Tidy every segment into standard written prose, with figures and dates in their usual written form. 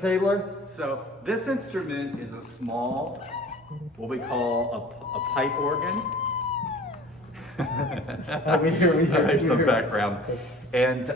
Fabler? So this instrument is a small, what we call a pipe organ. We hear. There's some background. And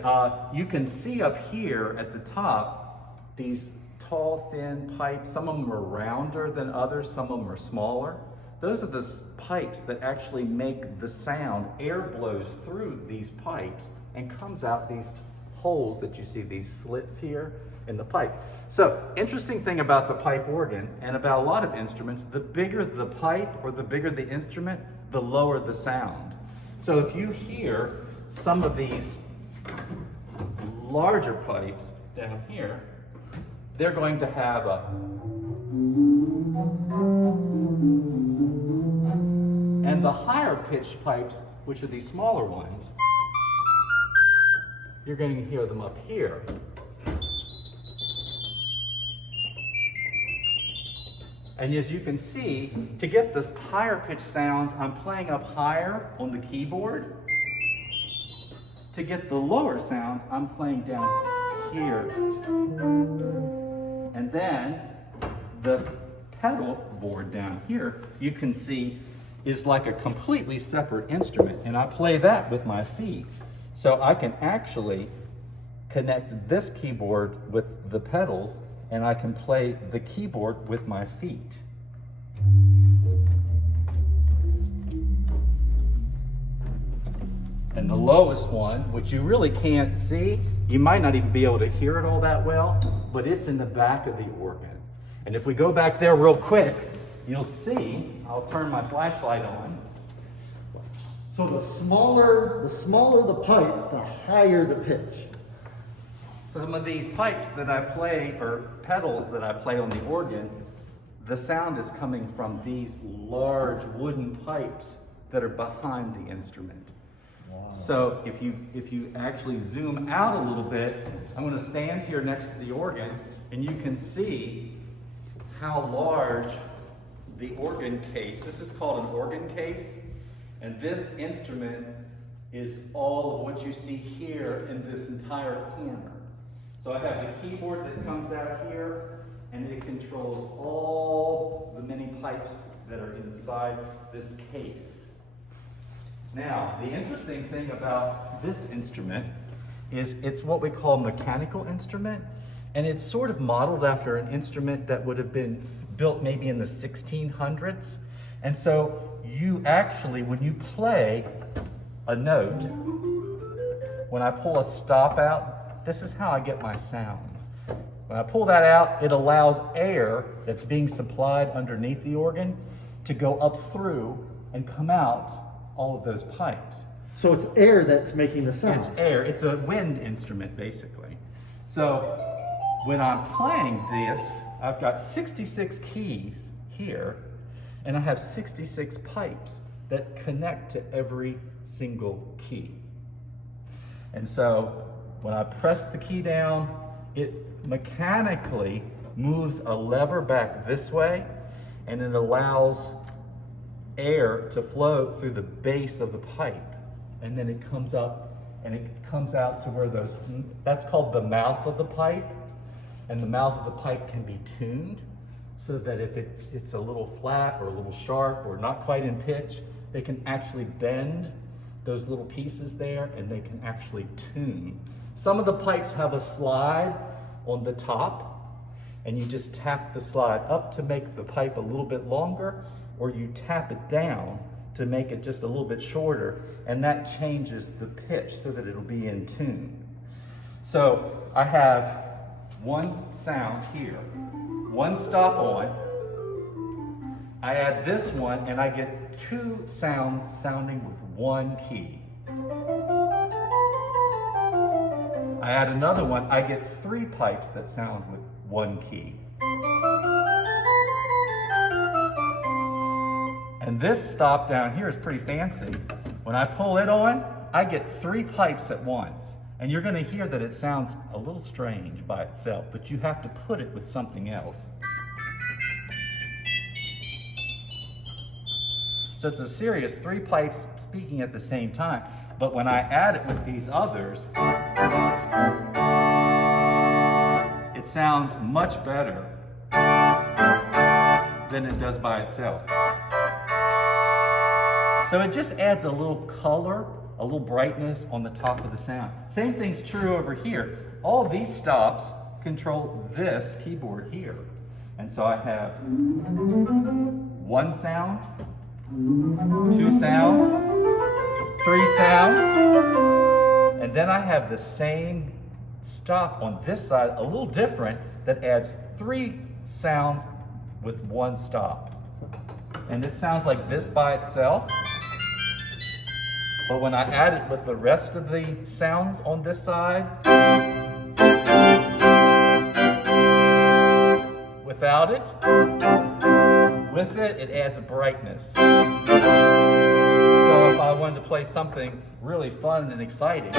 you can see up here at the top, these tall, thin pipes. Some of them are rounder than others, some of them are smaller. Those are the pipes that actually make the sound. Air blows through these pipes and comes out these holes that you see, these slits here in the pipe. So, interesting thing about the pipe organ and about a lot of instruments, the bigger the pipe or the bigger the instrument, the lower the sound. So if you hear some of these larger pipes down here, they're going to have a, and the higher pitched pipes, which are these smaller ones, you're going to hear them up here. And as you can see, to get the higher pitched sounds, I'm playing up higher on the keyboard. To get the lower sounds, I'm playing down here. And then the pedal board down here, you can see, is like a completely separate instrument. And I play that with my feet. So I can actually connect this keyboard with the pedals, and I can play the keyboard with my feet. And the lowest one, which you really can't see, you might not even be able to hear it all that well, but it's in the back of the organ. And if we go back there real quick, you'll see, I'll turn my flashlight on. So the smaller the pipe, the higher the pitch. Some of these pipes that I play, or pedals that I play on the organ, the sound is coming from these large wooden pipes that are behind the instrument. Wow. So if you actually zoom out a little bit, I'm going to stand here next to the organ, and you can see how large the organ case. This is called an organ case, and this instrument is all of what you see here in this entire corner. So I have the keyboard that comes out here, and it controls all the many pipes that are inside this case. Now, the interesting thing about this instrument is it's what we call a mechanical instrument, and it's sort of modeled after an instrument that would have been built maybe in the 1600s. And so you actually, when you play a note, when I pull a stop out, this is how I get my sounds. When I pull that out, it allows air that's being supplied underneath the organ to go up through and come out all of those pipes. So it's air that's making the sound. It's air. It's a wind instrument, basically. So when I'm playing this, I've got 66 keys here, and I have 66 pipes that connect to every single key. And so when I press the key down, it mechanically moves a lever back this way, and it allows air to flow through the base of the pipe. And then it comes up and it comes out to where those, that's called the mouth of the pipe. And the mouth of the pipe can be tuned so that if it's a little flat or a little sharp or not quite in pitch, they can actually bend those little pieces there and they can actually tune. Some of the pipes have a slide on the top, and you just tap the slide up to make the pipe a little bit longer, or you tap it down to make it just a little bit shorter, and that changes the pitch so that it'll be in tune. So I have one sound here, one stop on. I add this one and I get two sounds sounding with one key. I add another one, I get three pipes that sound with one key. And this stop down here is pretty fancy. When I pull it on, I get three pipes at once. And you're going to hear that it sounds a little strange by itself, but you have to put it with something else. So it's a serious three pipes speaking at the same time. But when I add it with these others, it it sounds much better than it does by itself. So it just adds a little color, a little brightness on the top of the sound. Same thing's true over here. All these stops control this keyboard here. And so I have one sound, two sounds, three sounds, and then I have the same stop on this side, a little different, that adds three sounds with one stop. And it sounds like this by itself. But when I add it with the rest of the sounds on this side, without it, with it, it adds a brightness. So if I wanted to play something really fun and exciting,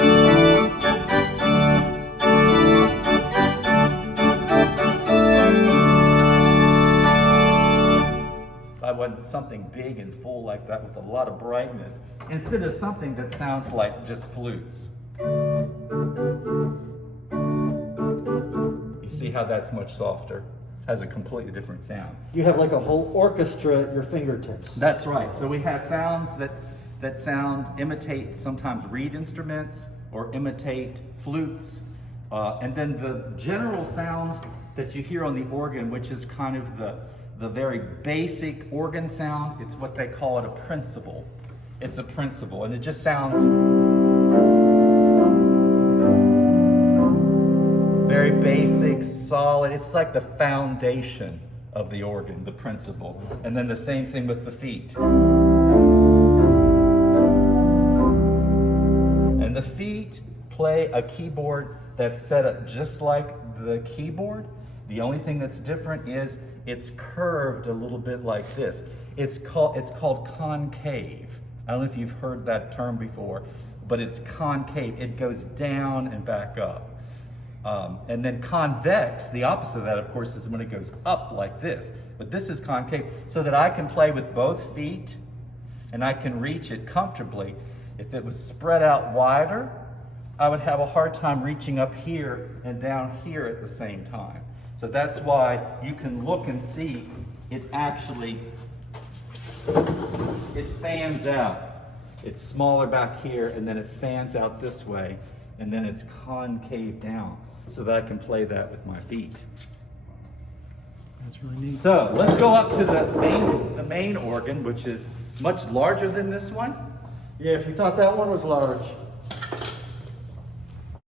I wanted something big and full like that with a lot of brightness, instead of something that sounds like just flutes. You see how that's much softer? Has a completely different sound. You have like a whole orchestra at your fingertips. That's right. So we have sounds that imitate sometimes reed instruments or imitate flutes. And then the general sound that you hear on the organ, which is kind of the very basic organ sound, it's what they call it a principal. It's a principal, and it just sounds very basic, solid. It's like the foundation of the organ, the principal. And then the same thing with the feet. And the feet play a keyboard that's set up just like the keyboard. The only thing that's different is it's curved a little bit like this. It's called concave. I don't know if you've heard that term before, but it's concave. It goes down and back up. And then convex, the opposite of that, of course, is when it goes up like this. But this is concave, so that I can play with both feet and I can reach it comfortably. If it was spread out wider, I would have a hard time reaching up here and down here at the same time. So that's why you can look and see it actually, it fans out. It's smaller back here, and then it fans out this way, and then it's concave down, so that I can play that with my feet. That's really neat. So let's go up to the main organ, which is much larger than this one. Yeah, if you thought that one was large.